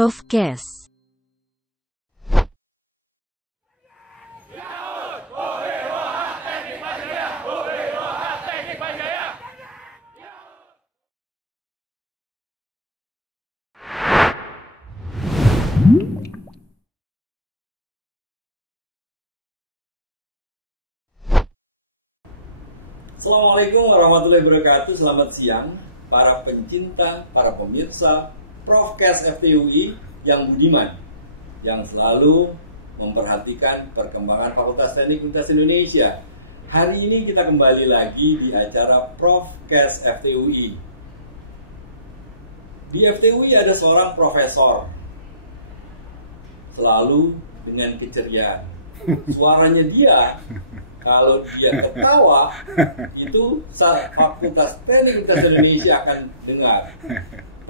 Profcast. Assalamualaikum warahmatullahi wabarakatuh. Selamat siang para pencinta, para pemirsa Profcast FTUI yang budiman, yang selalu memperhatikan perkembangan Fakultas Teknik Universitas Indonesia. Hari ini kita kembali lagi di acara Profcast FTUI. Di FTUI ada seorang profesor, selalu dengan keceriaan. Suaranya dia, kalau dia ketawa, itu Fakultas Teknik Universitas Indonesia akan dengar.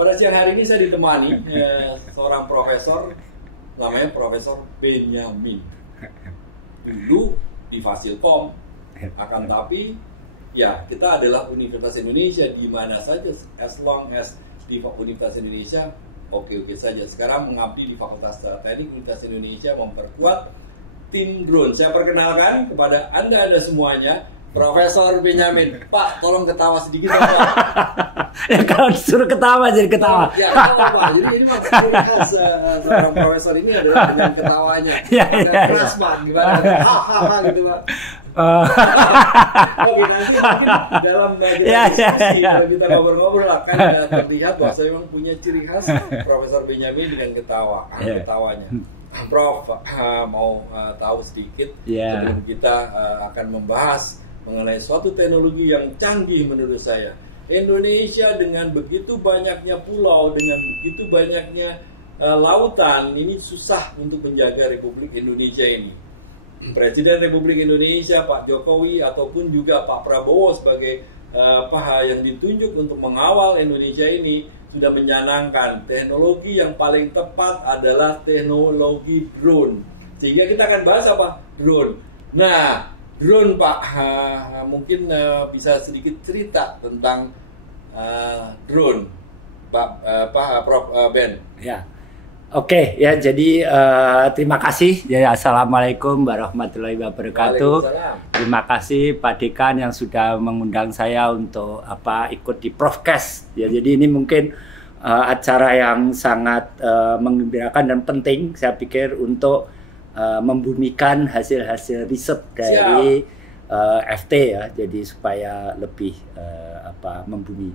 Pada siang hari ini saya ditemani seorang profesor, namanya Profesor Benyamin. Dulu di Fasilkom, akan tapi ya kita adalah Universitas Indonesia di mana saja, as long as di Universitas Indonesia, oke saja. Sekarang mengabdi di Fakultas Teknik Universitas Indonesia, memperkuat tim drone. Saya perkenalkan kepada anda semuanya, Profesor Benyamin. Pak, tolong ketawa sedikit Pak. Ya kalau disuruh ketawa jadi ketawa. Ya, Pak. Jadi ini Mas, seorang profesor ini adalah dengan ketawanya. Ya, keras Pak, gimana? Hahaha gitu Pak. Oke, nanti mungkin dalam diskusi kalau kita ngobrol-ngobrol akan terlihat bahwa saya memang punya ciri khas Profesor Benyamin dengan ketawanya. Prof, mau tahu sedikit sebelum kita akan membahas mengenai suatu teknologi yang canggih menurut saya. Indonesia dengan begitu banyaknya pulau, dengan begitu banyaknya lautan, ini susah untuk menjaga Republik Indonesia ini. Presiden Republik Indonesia Pak Jokowi ataupun juga Pak Prabowo sebagai yang ditunjuk untuk mengawal Indonesia ini sudah mencanangkan teknologi yang paling tepat adalah teknologi drone. Sehingga kita akan bahas apa? Drone. Nah, drone Pak, mungkin bisa sedikit cerita tentang drone, Prof Ben. Ya, oke ya. Jadi terima kasih. Ya, assalamualaikum warahmatullahi wabarakatuh. Terima kasih Pak Dekan yang sudah mengundang saya untuk ikut di Profcast. Ya, jadi ini mungkin acara yang sangat menggembirakan dan penting, saya pikir, untuk membumikan hasil-hasil riset dari FT ya. Jadi supaya lebih membumi.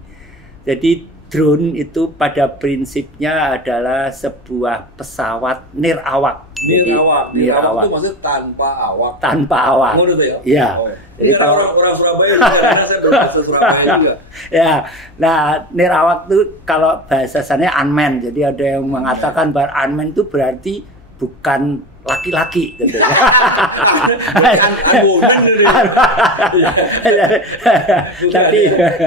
Jadi drone itu pada prinsipnya adalah sebuah pesawat nirawak. Nirawak itu maksudnya tanpa awak. Tanpa awak. Menurut ya? Iya. Jadi kalau orang Surabaya juga, karena saya berbahasa Surabaya juga. Ya, nah nirawak itu kalau bahasanya unmanned. Jadi ada yang mengatakan bahwa unmanned itu berarti bukan laki-laki gitu. Tapi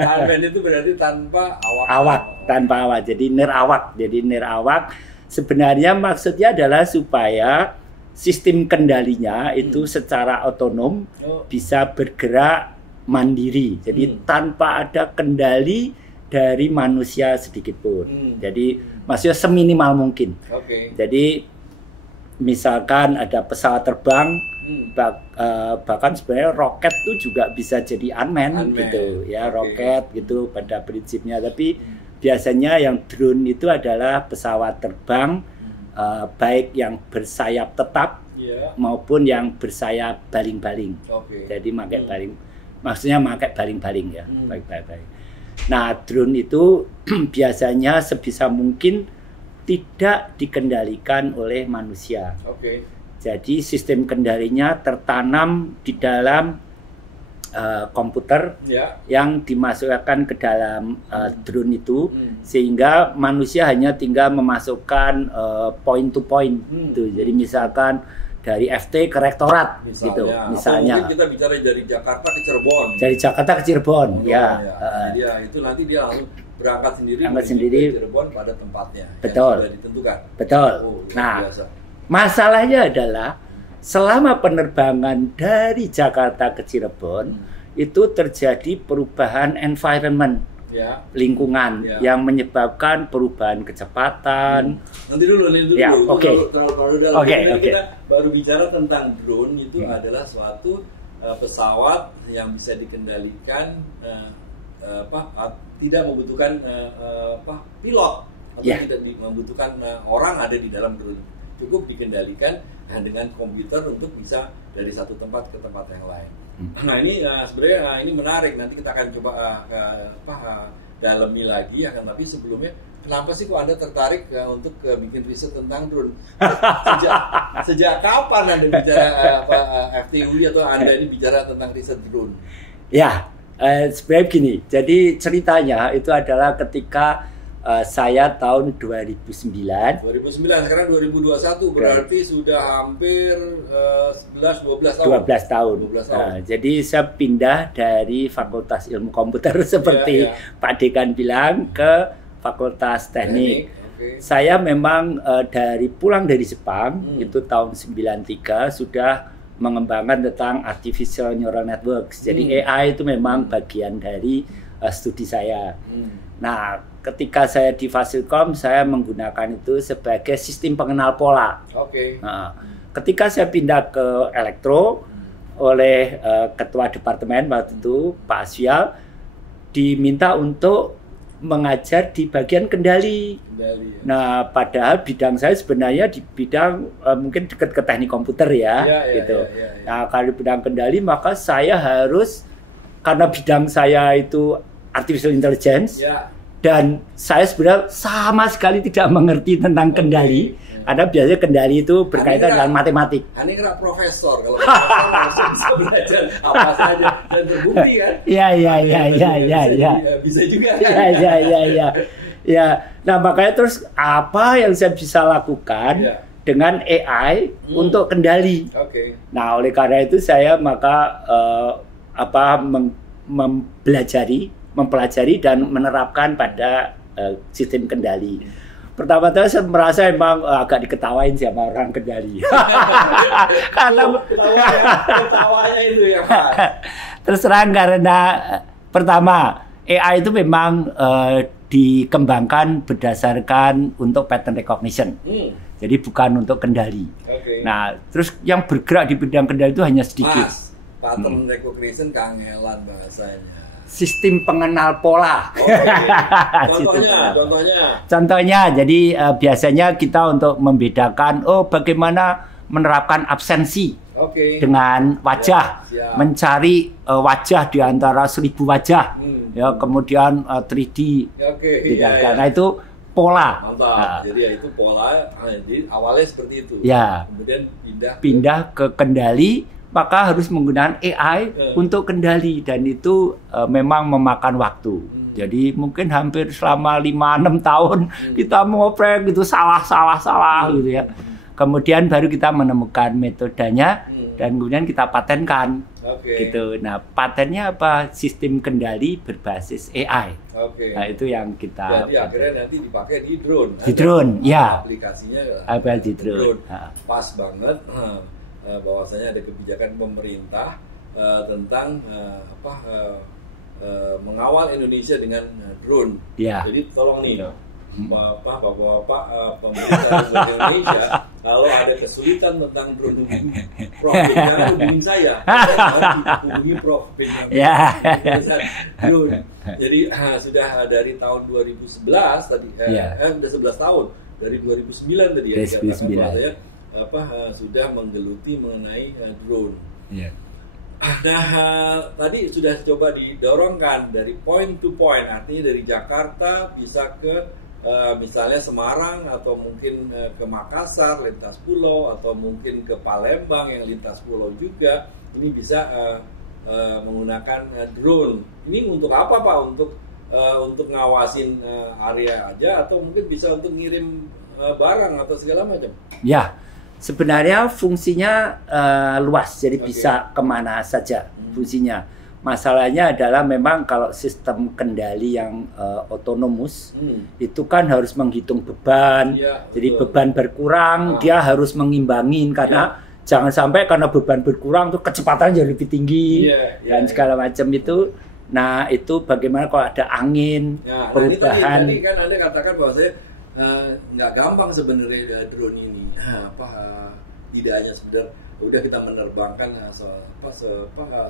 unmanned itu berarti tanpa awak. Awak, tanpa awak. Jadi nirawak. Jadi nirawak sebenarnya maksudnya adalah supaya sistem kendalinya itu secara otonom bisa bergerak mandiri. Jadi tanpa ada kendali dari manusia sedikit pun. Jadi maksudnya seminimal mungkin. Jadi misalkan ada pesawat terbang, bahkan sebenarnya roket itu juga bisa jadi unmanned gitu ya, roket gitu pada prinsipnya. Tapi biasanya yang drone itu adalah pesawat terbang, baik yang bersayap tetap maupun yang bersayap baling-baling. Jadi pakai baling, maksudnya pakai baling-baling ya, baling-baling. Nah, drone itu biasanya sebisa mungkin tidak dikendalikan oleh manusia. Jadi sistem kendalinya tertanam di dalam komputer yang dimasukkan ke dalam drone itu, sehingga manusia hanya tinggal memasukkan point to point. Jadi misalkan dari FT ke rektorat misalnya. Mungkin kita bicara dari Jakarta ke Cirebon. Dari Jakarta ke Cirebon, ya. Jadi itu nanti dia langsung berangkat sendiri ke Cirebon pada tempatnya. Betul. Yang sudah ditentukan. Betul. Nah, masalahnya adalah selama penerbangan dari Jakarta ke Cirebon itu terjadi perubahan environment, lingkungan yang menyebabkan perubahan kecepatan. Nanti dulu. Ya, oke. Kita baru bicara tentang drone itu adalah suatu pesawat yang bisa dikendalikan tidak membutuhkan pilot atau tidak membutuhkan orang ada di dalam drone. Cukup dikendalikan dengan komputer untuk bisa dari satu tempat ke tempat yang lain. Nah ini sebenarnya ini menarik. Nanti kita akan coba dalami lagi. Tapi sebelumnya, kenapa sih kok Anda tertarik untuk bikin riset tentang drone? Sejak kapan Anda bicara FTUI atau Anda ini bicara tentang riset drone? Ya, sebenarnya begini. Jadi ceritanya itu adalah ketika saya tahun 2009. Sekarang 2021, berarti sudah hampir 11-12 tahun. 12 tahun. Jadi saya pindah dari Fakultas Ilmu Komputer seperti Pak Dekan bilang ke Fakultas Teknik. Saya memang pulang dari Jepang itu tahun 93 sudah mengembangkan tentang Artificial Neural Networks. Jadi AI itu memang bagian dari studi saya. Nah, ketika saya di Fasilkom, saya menggunakan itu sebagai sistem pengenal pola. Nah, ketika saya pindah ke elektro oleh ketua departemen waktu itu, Pak Asyal, diminta untuk mengajar di bagian kendali. Nah, padahal bidang saya sebenarnya di bidang mungkin dekat ke teknik komputer gitu. Nah, kalau di bidang kendali, maka saya harus, karena bidang saya itu artificial intelligence, dan saya sebenarnya sama sekali tidak mengerti tentang kendali, karena biasanya kendali itu berkaitan dengan matematik. Anda kira profesor, kalau profesor langsung bisa belajar apa saja dan terbukti kan? Iya. Bisa juga. Ya. Nah, makanya terus apa yang saya bisa lakukan dengan AI untuk kendali? Nah, oleh karena itu saya maka mempelajari dan menerapkan pada sistem kendali. Pertama-tama saya merasa emang agak diketawain sama orang kendali. Karena ketawanya itu ya Pak. Terus terang karena pertama AI itu memang dikembangkan berdasarkan untuk pattern recognition. Jadi bukan untuk kendali. Nah, terus yang bergerak di bidang kendali itu hanya sedikit. Pattern recognition kangelan bahasanya. Sistem pengenal pola. Contohnya. Jadi biasanya kita untuk membedakan, bagaimana menerapkan absensi dengan wajah, mencari wajah di antara 1000 wajah, kemudian 3D, karena itu pola. Mantap. Jadi itu pola. Jadi awalnya seperti itu. Kemudian pindah ke kendali. Maka harus menggunakan AI untuk kendali, dan itu memang memakan waktu. Jadi mungkin hampir selama 5-6 tahun kita ngoprek gitu salah gitu ya. Kemudian baru kita menemukan metodenya dan kemudian kita patenkan. Gitu. Nah, patennya apa? Sistem kendali berbasis AI. Nah, itu yang kita. Jadi akhirnya nanti dipakai di drone. Di drone, ya. Aplikasinya di drone. Pas banget. Bahwasanya ada kebijakan pemerintah tentang mengawal Indonesia dengan drone. Jadi tolong nih Bapak-bapak pemerintah Indonesia, kalau ada kesulitan tentang drone, Prof jangan hubungin saya, hubungi Prof drone. Jadi sudah dari tahun 2011 tadi, sudah 11 tahun dari 2009 tadi ya dikatakan saya sudah menggeluti mengenai drone. Nah, tadi sudah coba didorongkan dari point to point, artinya dari Jakarta bisa ke misalnya Semarang, atau mungkin ke Makassar lintas pulau, atau mungkin ke Palembang yang lintas pulau juga. Ini bisa menggunakan drone. Ini untuk apa Pak? Untuk ngawasin area aja, atau mungkin bisa untuk ngirim barang atau segala macam? Ya. Sebenarnya fungsinya luas, jadi bisa kemana saja fungsinya. Masalahnya adalah memang kalau sistem kendali yang otonomus itu kan harus menghitung beban. Jadi beban berkurang, dia harus mengimbangin karena jangan sampai karena beban berkurang tuh kecepatan jadi lebih tinggi dan segala macam itu. Nah, itu bagaimana kalau ada angin, nah, perubahan. Tadi kan Anda katakan bahwa saya nggak gampang sebenarnya drone ini. Tidak hanya sebenarnya udah kita menerbangkan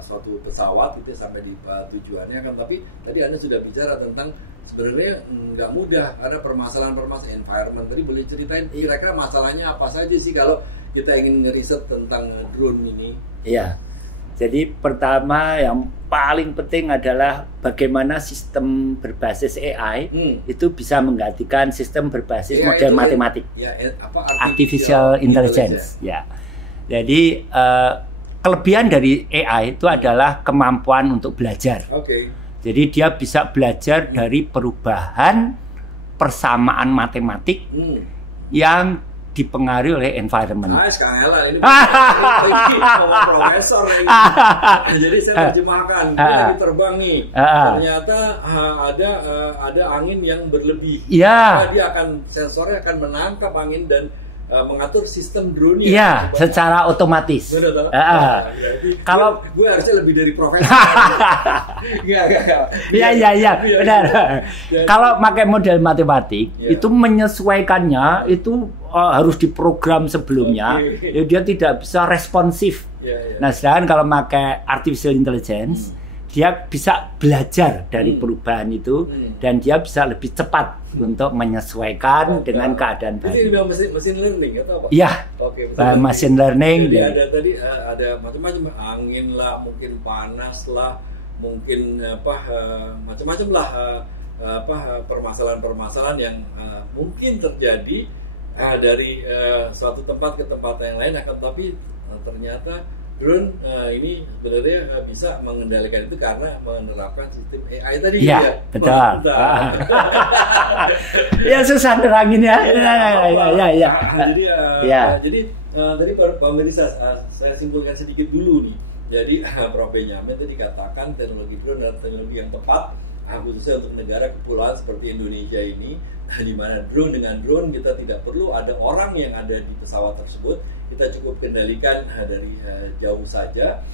suatu pesawat itu sampai di tujuannya kan, tapi tadi Anda sudah bicara tentang sebenarnya nggak mudah, ada permasalahan environment. Tadi boleh ceritain kira-kira masalahnya apa saja sih kalau kita ingin ngeriset tentang drone ini? Iya. Jadi pertama yang paling penting adalah bagaimana sistem berbasis AI itu bisa menggantikan sistem berbasis AI model matematik, artificial intelligence. Ya. Jadi kelebihan dari AI itu adalah kemampuan untuk belajar. Jadi dia bisa belajar dari perubahan persamaan matematik yang dipengaruhi oleh environment. Ini profesor ini. Jadi saya terjemahkan, dia lagi terbang nih. Ternyata ada angin yang berlebih. Iya. Dia sensornya akan menangkap angin dan mengatur sistem drone. Iya, secara otomatis. Kalau gue harusnya lebih dari profesor. Iya, benar. Kalau pakai model matematik, itu menyesuaikannya itu harus diprogram sebelumnya. Dia tidak bisa responsif. Nah, sedangkan kalau pakai artificial intelligence, dia bisa belajar dari perubahan itu dan dia bisa lebih cepat untuk menyesuaikan dengan keadaan baru. Itu dibilang mesin learning atau apa? Iya. Machine learning. Jadi ada macam-macam, angin lah, mungkin panas lah, mungkin macam-macam lah permasalahan-permasalahan yang mungkin terjadi dari suatu tempat ke tempat yang lain, tapi ternyata drone ini sebenarnya bisa mengendalikan itu karena menerapkan sistem AI tadi. Iya, betul. Ya susah nerangin ya. Jadi tadi Pak Mirza, saya simpulkan sedikit dulu nih. Jadi Prof. Benyamin tadi katakan teknologi drone adalah teknologi yang tepat, khususnya untuk negara kepulauan seperti Indonesia ini, di mana dengan drone kita tidak perlu ada orang yang ada di pesawat tersebut. Kita cukup kendalikan dari jauh saja,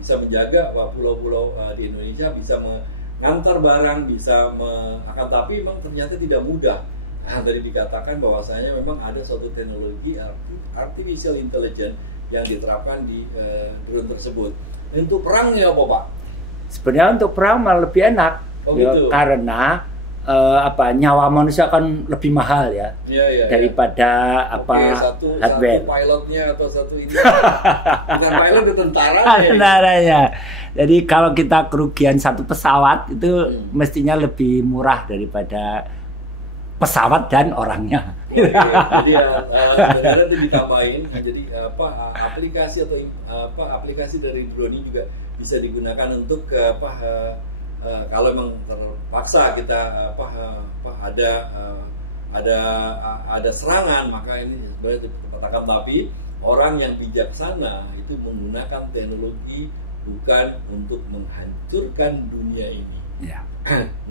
bisa menjaga pulau-pulau di Indonesia, bisa mengantar barang, akan tapi memang ternyata tidak mudah. Tadi dikatakan bahwasanya memang ada suatu teknologi artificial intelligence yang diterapkan di drone tersebut. Untuk perangnya apa, Pak? Sebenarnya untuk perang malah lebih enak, gitu. Karena nyawa manusia kan lebih mahal ya, daripada satu hardware. Satu pilotnya atau satu ini bukan pilot, itu tentaranya. Jadi kalau kita kerugian satu pesawat itu mestinya lebih murah daripada pesawat dan orangnya. Jadi sebenarnya itu ditambahin. Jadi aplikasi atau aplikasi dari drone ini juga bisa digunakan untuk kalau memang terpaksa kita ada serangan, maka ini sebenarnya dikatakan, tapi orang yang bijaksana itu menggunakan teknologi bukan untuk menghancurkan dunia ini.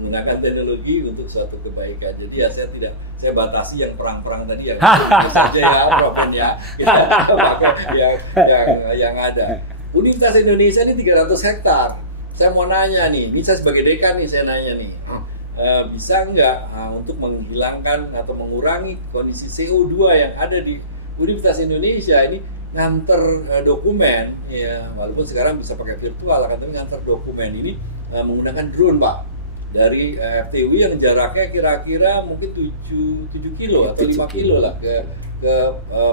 Menggunakan teknologi untuk suatu kebaikan. Jadi saya batasi yang perang-perang tadi yang saja ya, Prof. ya. Kita pakai yang ada. Universitas Indonesia ini 300 hektar. Saya mau nanya nih, ini saya sebagai dekan nih, saya nanya nih, bisa nggak untuk menghilangkan atau mengurangi kondisi CO2 yang ada di Universitas Indonesia ini, nganter dokumen, ya walaupun sekarang bisa pakai virtual, tapi nganter dokumen ini menggunakan drone, Pak, dari FTW yang jaraknya kira-kira mungkin 7 kilo atau 5 kilo lah ke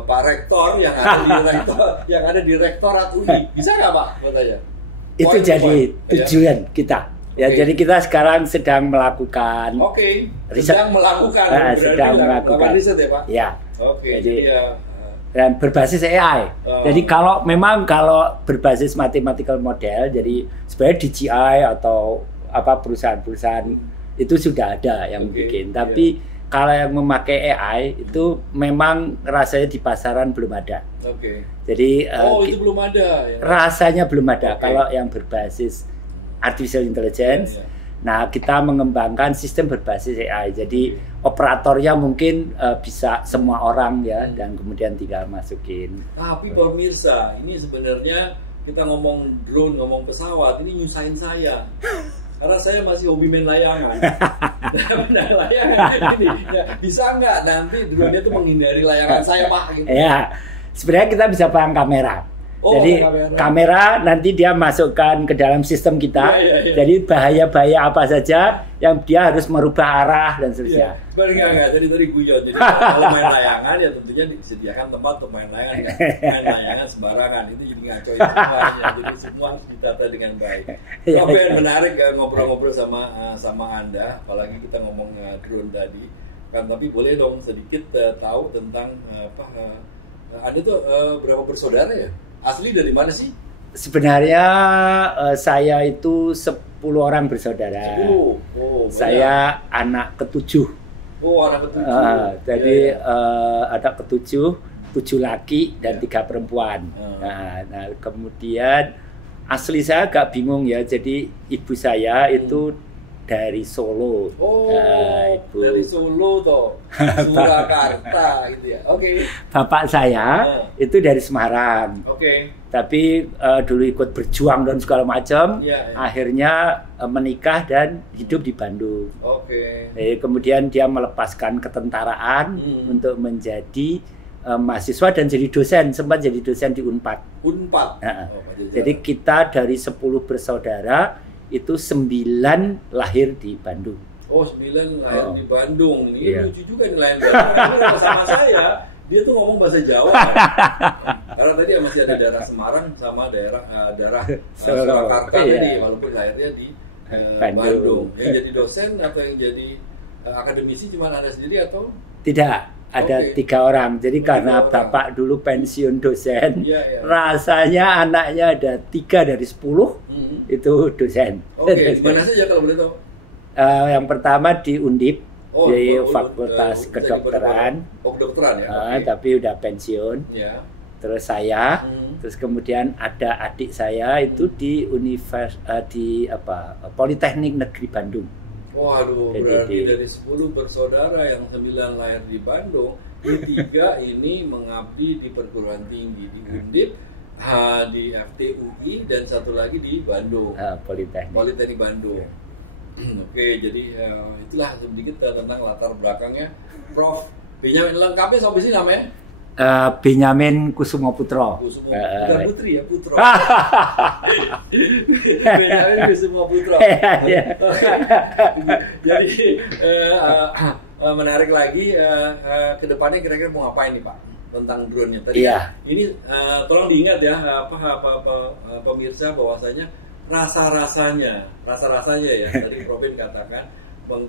Pak Rektor yang ada di Rektorat UI. Bisa nggak, Pak, katanya? Itu jadi tujuan kita. Ya, jadi kita sekarang sedang melakukan riset. Sedang melakukan riset ya, Pak? Ya. Jadi dan berbasis AI. Jadi kalau berbasis mathematical model, jadi sebenarnya DJI atau perusahaan-perusahaan itu sudah ada yang bikin. Tapi kalau yang memakai AI itu memang rasanya di pasaran belum ada. Jadi itu belum ada. Ya? Rasanya belum ada. Kalau yang berbasis artificial intelligence, nah kita mengembangkan sistem berbasis AI. Jadi operatornya mungkin bisa semua orang ya, dan kemudian tinggal masukin. Tapi pemirsa, ini sebenarnya kita ngomong drone, ngomong pesawat, ini nyusahin saya. Karena saya masih hobi main layangan. Nah, layangan ini ya, bisa nggak nanti drone-nya tuh menghindari layangan saya, Pak? Gitu. Ya, sebenarnya kita bisa pasang kamera. Oh, jadi kamera nanti dia masukkan ke dalam sistem kita. Jadi bahaya-bahaya apa saja yang dia harus merubah arah dan seterusnya. Sebenarnya enggak, jadi tadi guyon. Jadi kalau main layangan ya tentunya disediakan tempat untuk main layangan. Kan? Main layangan sembarangan itu jadi ngaco semuanya. Jadi semua harus ditata dengan baik. Oke, menarik ngobrol-ngobrol sama Anda, apalagi kita ngomong drone tadi. Kan tapi boleh dong sedikit tahu tentang Anda tuh berapa bersaudara ya? Asli dari mana sih? Sebenarnya saya itu 10 orang bersaudara. 10. Oh, saya anak ketujuh. Oh, anak ketujuh. Jadi ada ketujuh, 7 laki dan 3 perempuan. Nah, kemudian asli saya agak bingung ya. Jadi ibu saya itu dari Solo. Oh, dari Solo toh. Surakarta gitu ya. Oke. Bapak saya itu dari Semarang. Oke. Tapi dulu ikut berjuang dan segala macam. Akhirnya menikah dan hidup di Bandung. Oke. Kemudian dia melepaskan ketentaraan untuk menjadi mahasiswa dan jadi dosen, sempat jadi dosen di Unpad. Unpad. Jadi kita dari 10 bersaudara itu 9 lahir di Bandung. Oh, 9 lahir di Bandung. Ini lucu juga nih lahir di Bandung. Sama saya, dia tuh ngomong bahasa Jawa. Karena tadi masih ada daerah Semarang sama daerah Surakarta tadi, walaupun lahirnya di Bandung. Yang jadi dosen atau yang jadi akademisi cuma Anda sendiri atau? Tidak. Ada 3 orang. Jadi karena bapak dulu pensiun dosen, rasanya anaknya ada 3 dari 10 itu dosen. Oke, mana saja kalau boleh tahu? Yang pertama di Undip, di Fakultas Kedokteran. Oh, kedokteran ya. Tapi udah pensiun. Terus saya, terus kemudian ada adik saya itu di Politeknik Negeri Bandung. Waduh, berarti dari 10 bersaudara yang 9 lahir di Bandung, di 3 ini mengabdi di perguruan tinggi di Undip, di FTUI, dan satu lagi di Bandung. Politeknik Bandung. Oke, jadi itulah sedikit tentang latar belakangnya. Prof, Benyamin lengkapnya sampai sini namanya? Benyamin Kusumo Putro. Bukan Putri ya, Putro. Benyamin Kusumo Putro. Jadi menarik lagi ke depannya kira-kira mau ngapain nih Pak tentang drone-nya tadi? Ini tolong diingat ya pemirsa bahwasanya rasa-rasanya ya tadi Robin katakan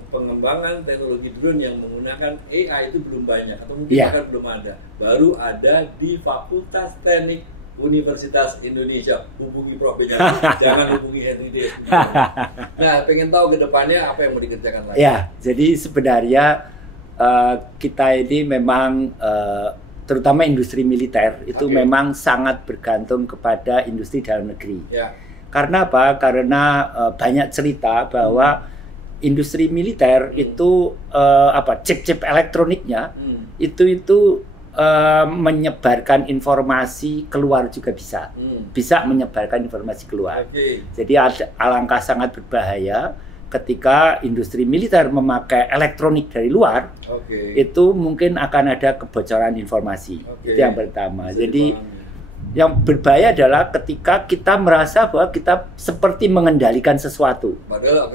pengembangan teknologi drone yang menggunakan AI itu belum banyak atau mungkin bahkan belum ada. Baru ada di Fakultas Teknik Universitas Indonesia. Hubungi Prof. Benyamin, jangan hubungi Henry D. Nah, pengen tahu ke depannya apa yang mau dikerjakan lagi. Ya, jadi sebenarnya kita ini memang terutama industri militer itu memang sangat bergantung kepada industri dalam negeri. Karena apa? Karena banyak cerita bahwa industri militer itu chip-chip elektroniknya itu menyebarkan informasi keluar juga bisa menyebarkan informasi keluar. Jadi alangkah sangat berbahaya ketika industri militer memakai elektronik dari luar, itu mungkin akan ada kebocoran informasi. Itu yang pertama. Jadi yang berbahaya adalah ketika kita merasa bahwa kita seperti mengendalikan sesuatu. Padahal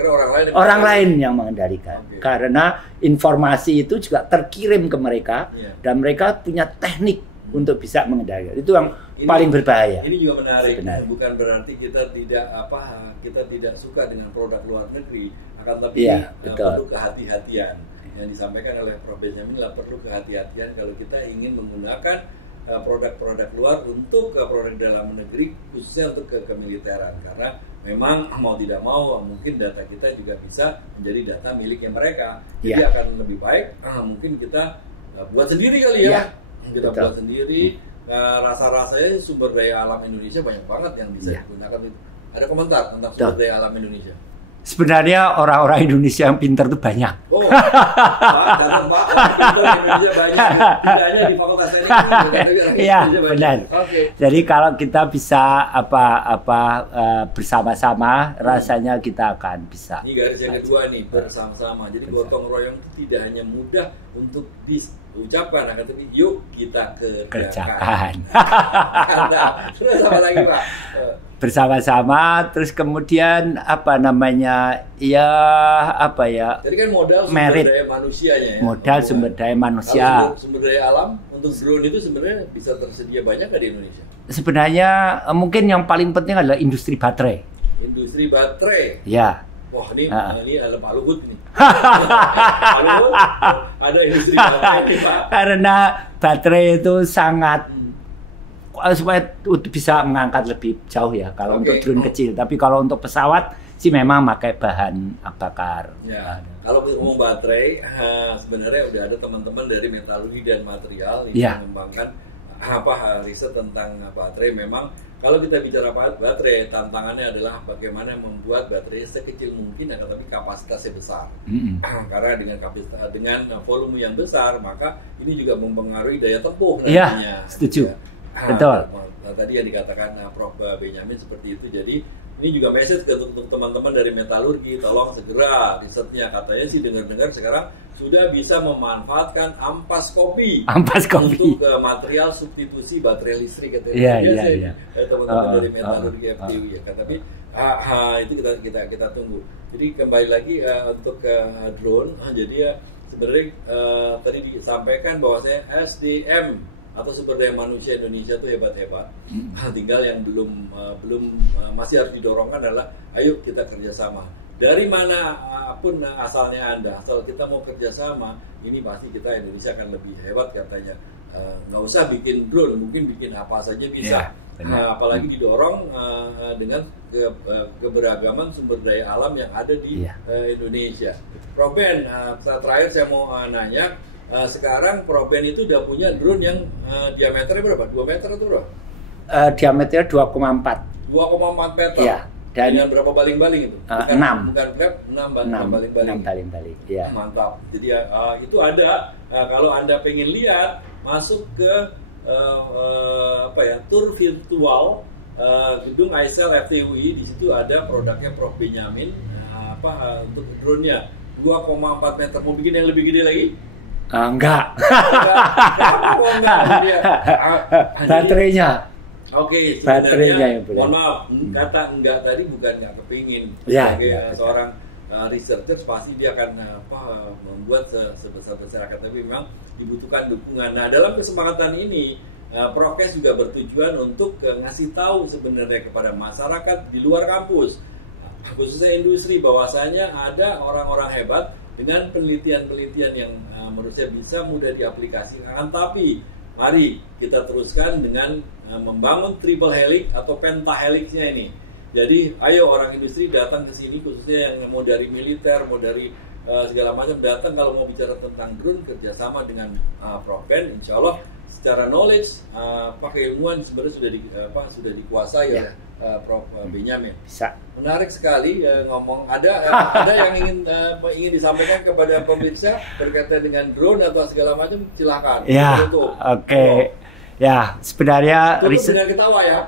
orang lain yang mengendalikan. Karena informasi itu juga terkirim ke mereka dan mereka punya teknik untuk bisa mengendalikan. Itu yang paling berbahaya. Ini juga menarik. Bukan berarti kita tidak suka dengan produk luar negeri, akan tapi perlu kehati-hatian. Yang disampaikan oleh Prof. Benyamin adalah perlu kehati-hatian kalau kita ingin menggunakan produk-produk luar untuk produk dalam negeri, khususnya untuk kemiliteran, karena memang mau tidak mau mungkin data kita juga bisa menjadi data miliknya mereka. Jadi akan lebih baik mungkin kita buat sendiri kali ya. Kita buat sendiri. Rasa-rasanya sumber daya alam Indonesia banyak banget yang bisa digunakan. Ada komentar tentang sumber daya alam Indonesia? Sebenarnya orang-orang Indonesia yang pintar itu banyak. Oh, Pak, Indonesia banyak. Tidak hanya di Fakultas Teknik, Iya, benar. Jadi kalau kita bisa bersama-sama, rasanya kita akan bisa. Ini garis yang kedua nih, bersama-sama. Jadi gotong royong itu tidak hanya mudah untuk diucapkan, akan tapi yuk kita kerjakan. Terus apa lagi, Pak? Bersama-sama, terus kemudian Jadi kan modal sumber daya manusianya ya. Modal sumber daya manusia. Sumber daya alam untuk drone itu sebenarnya bisa tersedia banyak di Indonesia. Sebenarnya mungkin yang paling penting adalah industri baterai. Industri baterai. Ya. Wah, ini ada Pak Luhut nih. Pak Luhut ada industri baterai, Pak. Karena baterai itu sangat supaya bisa mengangkat lebih jauh ya kalau untuk drone kecil. Tapi kalau untuk pesawat sih memang pakai bahan bakar. Ya. Kalau ngomong baterai, sebenarnya udah ada teman-teman dari metalurgi dan material yang mengembangkan riset tentang baterai. Memang kalau kita bicara baterai, tantangannya adalah bagaimana membuat baterai sekecil mungkin, tapi kapasitasnya besar. Karena dengan volume yang besar, maka ini juga mempengaruhi daya tempuh nantinya. Iya, setuju. Betul. Tadi yang dikatakan Prof. Benyamin seperti itu. Jadi ini juga message untuk teman-teman dari metalurgi, tolong segera risetnya. Katanya sih dengar-dengar sekarang sudah bisa memanfaatkan ampas kopi untuk material substitusi baterai listrik katanya. Iya. Teman-teman dari metalurgi FTW ya. Tapi itu kita tunggu. Jadi kembali lagi untuk drone. Jadi ya sebenarnya tadi disampaikan bahwasanya SDM atau sumber daya manusia Indonesia itu hebat-hebat. Tinggal yang belum masih harus didorongkan adalah ayo kita kerjasama. Dari mana pun asalnya Anda, asal kita mau kerjasama, ini pasti kita Indonesia akan lebih hebat katanya. Nggak usah bikin drone, mungkin bikin apa saja bisa. Apalagi didorong dengan keberagaman sumber daya alam yang ada di Indonesia. Prof. Ben, saat terakhir saya mau nanya, sekarang Prof. Ben itu udah punya drone yang diameternya berapa? 2 meter atau berapa? Diameternya 2,4. 2,4 meter. Iya. Dan dengan berapa baling-baling itu? 6. Bukan grab, 6 baling-baling. 6 baling-baling. Iya. Mantap. Jadi itu ada kalau Anda pengen lihat, masuk ke tour virtual gedung ISEL FTUI. Di situ ada produknya Prof. Benyamin untuk drone-nya 2,4 meter. Mau bikin yang lebih gede lagi? Enggak. Baterainya. Oke, baterainya yang mohon maaf, kata enggak tadi bukan enggak kepingin. Sebagai seorang researcher pasti dia akan membuat sebesar-besar, tapi memang dibutuhkan dukungan. Nah, dalam kesepakatan ini Prokes juga bertujuan untuk ngasih tahu sebenarnya kepada masyarakat di luar kampus, khususnya industri, bahwasanya ada orang-orang hebat dengan penelitian-penelitian yang menurut saya bisa mudah diaplikasikan. Tapi mari kita teruskan dengan membangun triple helix atau pentahelixnya ini. Jadi ayo orang industri datang ke sini, khususnya yang mau dari militer, mau dari segala macam datang kalau mau bicara tentang drone, kerjasama dengan Prof. Ben, insya Allah secara knowledge, keilmuan sebenarnya sudah dikuasai oleh Prof. Benyamin. Bisa. Menarik sekali ngomong. Ada yang ingin disampaikan kepada pemirsa berkaitan dengan drone atau segala macam, silakan. Ya, oke. Ya, sebenarnya riset dengan ketawa ya.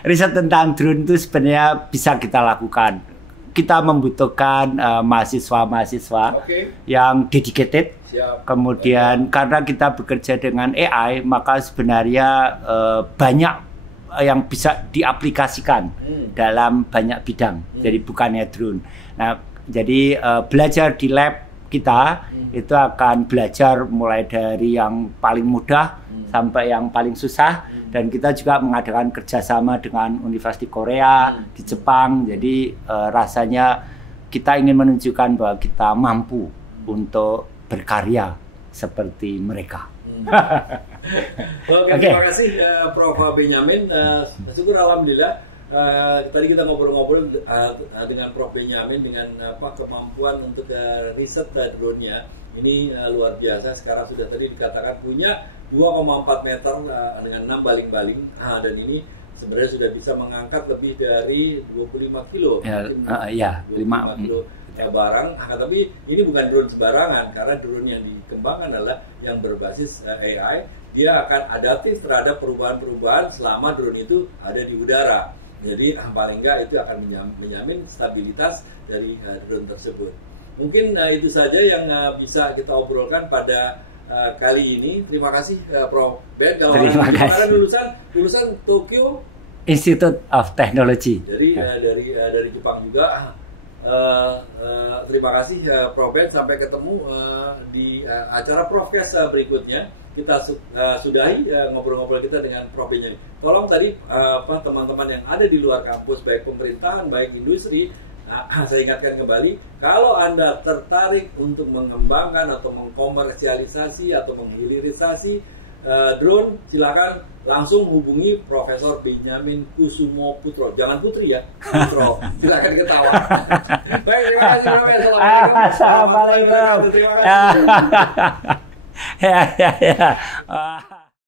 Riset tentang drone itu sebenarnya bisa kita lakukan. Kita membutuhkan mahasiswa-mahasiswa yang dedicated. Kemudian karena kita bekerja dengan AI, maka sebenarnya banyak yang bisa diaplikasikan dalam banyak bidang. Jadi bukannya drone. Nah, jadi belajar di lab kita itu akan belajar mulai dari yang paling mudah sampai yang paling susah, dan kita juga mengadakan kerjasama dengan Universitas di Korea, di Jepang. Jadi rasanya kita ingin menunjukkan bahwa kita mampu untuk berkarya seperti mereka. Oke, terima kasih Prof. Benyamin. Syukur alhamdulillah. Tadi kita ngobrol-ngobrol dengan Prof. Benyamin dengan kemampuan untuk riset drone-nya. Ini luar biasa. Sekarang sudah tadi dikatakan punya 2,4 meter dengan 6 baling-baling. Dan ini sebenarnya sudah bisa mengangkat lebih dari 25 kilo. 25 kilo barang. Tapi ini bukan drone sembarangan, karena drone yang dikembangkan adalah yang berbasis AI dia akan adaptif terhadap perubahan-perubahan selama drone itu ada di udara. Jadi paling enggak itu akan menjamin stabilitas dari drone tersebut. Mungkin itu saja yang bisa kita obrolkan pada kali ini. Terima kasih Prof. Ben. Terima kasih. Lulusan Tokyo Institute of Technology. Jadi dari Jepang juga. Terima kasih Prof. Ben. Sampai ketemu di acara Profcast berikutnya. Kita sudahi ngobrol-ngobrol kita dengan Prof. Benyamin. Tolong tadi teman-teman yang ada di luar kampus, baik pemerintahan, baik industri, saya ingatkan kembali, kalau Anda tertarik untuk mengembangkan atau mengkomersialisasi atau menghilirisasi drone, silakan langsung hubungi Profesor Benyamin Kusumo Putro. Jangan Putri ya, Putro. Silakan ketawa. Baik, terima kasih Profesor. Assalamualaikum. Terima kasih. Ya.